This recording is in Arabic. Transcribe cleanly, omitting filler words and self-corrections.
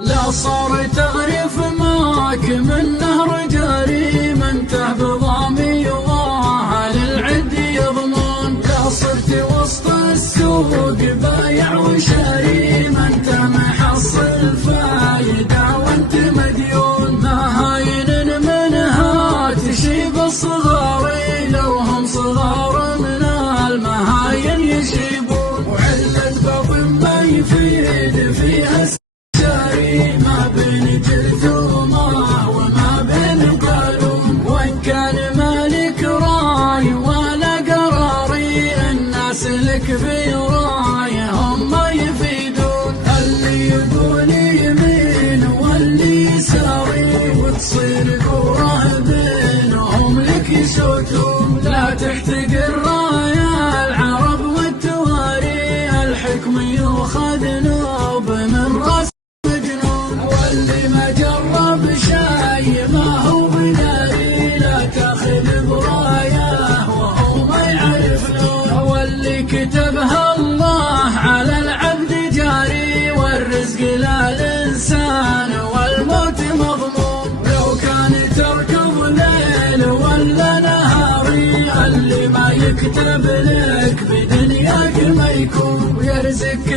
لا صار تغريف معك من نهر جاري ما انته بضامي وأهل العد يضمون. لا صرت وسط السوق بايع وشاري ما انته محصل فايدة وانت مديون. مهاين منها تشيب الصغاري لو هم صغار من المهاين يشيبون. وعلة بطن ما يفيد فيها الساري ما بين جرثومة وما بين قانون. وإن كان مالك راي ولا قراري الناس لك في رايهم ما يفيدون. اللي يقول يمين واللي يساري وتصير كورة بينهم لك يشوتون. لا تحتقر راية العرب والتواري الحكم يؤخذ نوب من راس مجنون. واللي ما جرب شيء ما هو بداري لا تاخذ برايه وهو ما يعرف نور. واللي كتبها الله على العبد جاري والرزق للإنسان والموت مضمون. لو كان تركض ليل ولا نهاري اللي ما يكتب لك بدنياك ما يكون. ويرزقك